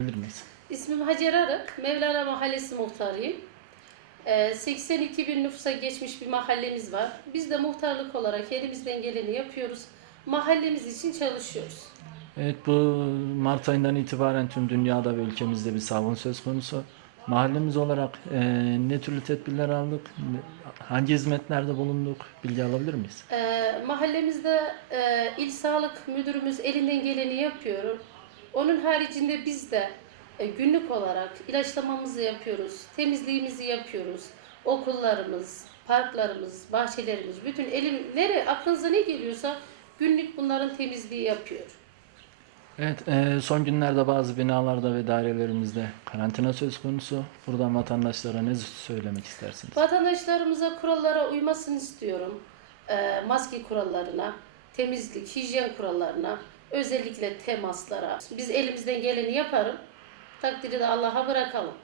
Bilir miyiz? İsmim Hacer Arık, Mevlana Mahallesi muhtarıyım. Ee, 82 bin nüfusa geçmiş bir mahallemiz var. Biz de muhtarlık olarak elimizden geleni yapıyoruz. Mahallemiz için çalışıyoruz. Evet bu Mart ayından itibaren tüm dünyada ve ülkemizde bir salgın söz konusu. Mahallemiz olarak e, ne türlü tedbirler aldık? Hangi hizmetlerde bulunduk? Bilgi alabilir miyiz? Ee, mahallemizde e, il sağlık müdürümüz elinden geleni yapıyor. Onun haricinde biz de e, günlük olarak ilaçlamamızı yapıyoruz, temizliğimizi yapıyoruz. Okullarımız, parklarımız, bahçelerimiz, bütün elim, nere, aklınıza ne geliyorsa günlük bunların temizliği yapıyor. Evet, e, son günlerde bazı binalarda ve dairelerimizde karantina söz konusu. Buradan vatandaşlara ne söylemek istersiniz? Vatandaşlarımıza kurallara uymasını istiyorum. Ee, maske kurallarına, temizlik, hijyen kurallarına, özellikle temaslara. Biz elimizden geleni yaparım. Takdiri de Allah'a bırakalım.